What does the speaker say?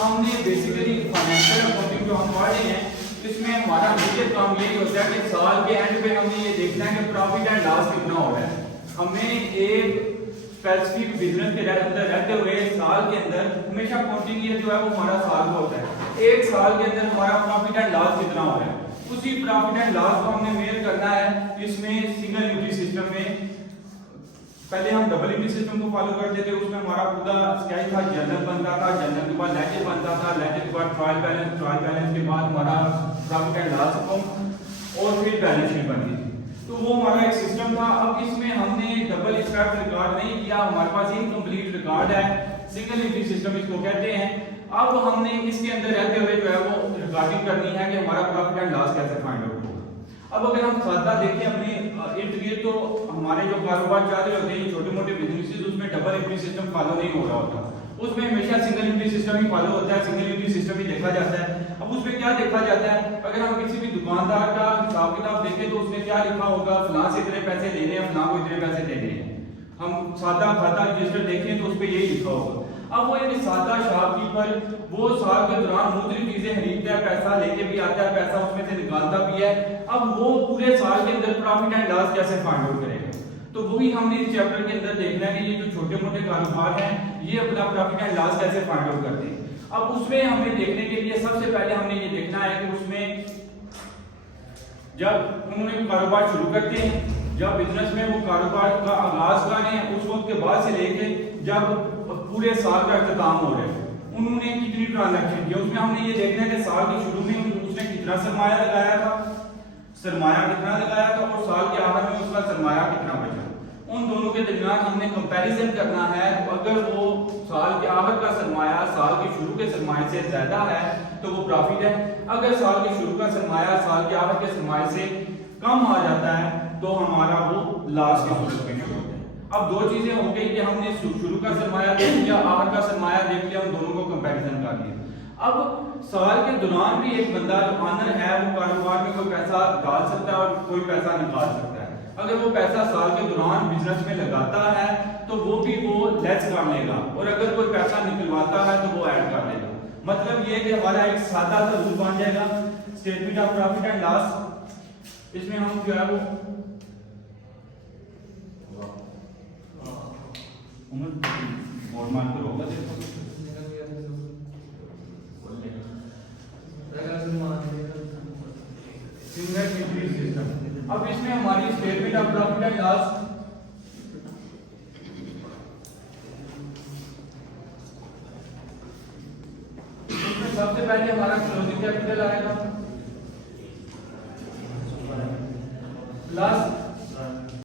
हमने basically financial accounting जो हम पढ़ रहे हैं इसमें हमारा मेजर काम यही होता है कि साल के एंड पे हमने ये देखना है कि प्रॉफिट एंड लॉस कितना हो रहा है। हमें एक स्पेसिफिक बिजनेस के अंदर रहते हुए साल के अंदर हमेशा अकाउंटिंग ये जो है वो हमारा साल का होता है। एक साल के अंदर हमारा प्रॉफिट एंड लॉस कितना हो रहा है, उसी प्रॉफिट एंड लॉस को हमने मेजर करना है। इसमें सिंगल एंट्री सिस्टम में पहले हम डबल एंट्री सिस्टम को फॉलो करते थे, उसमें हमारा पूरा स्केच था, जर्नल बनता था, जर्नल के बाद लेजर बनता था, लेजर के बाद ट्रायल बैलेंस के बाद हमारा प्रॉफिट एंड लॉस अकाउंट और फिर बैलेंस शीट बनती थी। तो वो हमारा एक सिस्टम था। अब इसमें हमने डबल स्क्रैप रिकॉर्ड नहीं किया, हमारे पास इनकम्प्लीट रिकॉर्ड है, सिंगल एंट्री सिस्टम इसको कहते हैं। अब हमने इसके अंदर रहते हुए जो है वो रिकॉर्डिंग करनी है कि हमारा प्रॉफिट एंड लॉस कैसे फाइंड आउट होगा। अब अगर हम सादा देखें अपने इर्द गिर्द, तो हमारे जो कारोबार चल रहे होते हैं छोटे मोटे बिजनेसेस, उसमें डबल एंट्री सिस्टम फॉलो नहीं हो रहा होता, उसमें हमेशा सिंगल एंट्री सिस्टम ही फॉलो होता है, सिंगल एंट्री सिस्टम ही देखा जाता है। अब उसमें क्या देखा जाता है, अगर हम किसी भी दुकानदार का हिसाब किताब देखें तो उसने क्या लिखा होगा, फलां से इतने पैसे लेने हैं, फलां को इतने पैसे देने हैं। हम सादा खाता रजिस्टर देखें तो उस पर यही लिखा होगा। अब वो एक सादा शॉपकीपर वो साल के दौरान मुख्तलिफ चीजें खरीदता है, पैसा लेके भी आता है, पैसा उसमें से निकालता भी है। अब वो पूरे साल के अंदर प्रॉफिट एंड लॉस कैसे फाइंड आउट करेगा, तो वही हमने इस चैप्टर के अंदर देखना है कि ये जो छोटे मोटे कारोबार हैं ये अपना प्रॉफिट एंड लॉस कैसे फाइंड आउट करते हैं। अब उसमें हमें देखने के लिए सबसे पहले हमने ये देखना है कि उसमें जब उन्होंने कारोबार शुरू करते हैं, जब बिजनेस में वो कारोबार का आगाज कर रहे हैं, उस वक्त के बाद से लेके जब पूरे साल का इख्तिताम हो रहा है, उन्होंने कितनी ट्रांजैक्शन किया, उसमें हमने ये देखना है कि साल के शुरू में उसने कितना सरमाया लगाया था, सरमाया कितना लगाया था, और साल के आखिर में उसका सरमाया कितना बचा। उन दोनों के दरमियान हमने कंपैरिजन करना है। अगर वो साल के आखिर का सरमाया साल के शुरू के सरमाए से ज्यादा है तो वो प्रॉफिट है, अगर साल के शुरू का सरमाया साल के आखिर के सरमाए से कम आ जाता है तो हमारा वो लॉस की सूरत में शुरू होता है। अब दो चीजें हो गई कि हमने शुरू का सरमाया देख लिया, आखिर का सरमाया देख लिया, उन दोनों को कंपैरिजन कर लिया। अब साल के दौरान भी एक बंदा जो ऑनर है वो कारोबार में कोई पैसा डाल सकता है और कोई पैसा निकाल सकता है। अगर वो पैसा साल के दौरान बिजनेस में लगाता है तो वो भी वो लेस कर लेगा, और अगर कोई पैसा निकलवाता है तो वो ऐड कर लेगा। मतलब ये कि हमारा एक सादा सा रूल बन जाएगा statement of profit and loss. इसमें हम जो है वो और मानकर होगा सिंगल एंट्री सिस्टम। अब इसमें हमारी statement of profit and loss इसमें सबसे पहले हमारा क्लोजिंग कैपिटल आएगा प्लस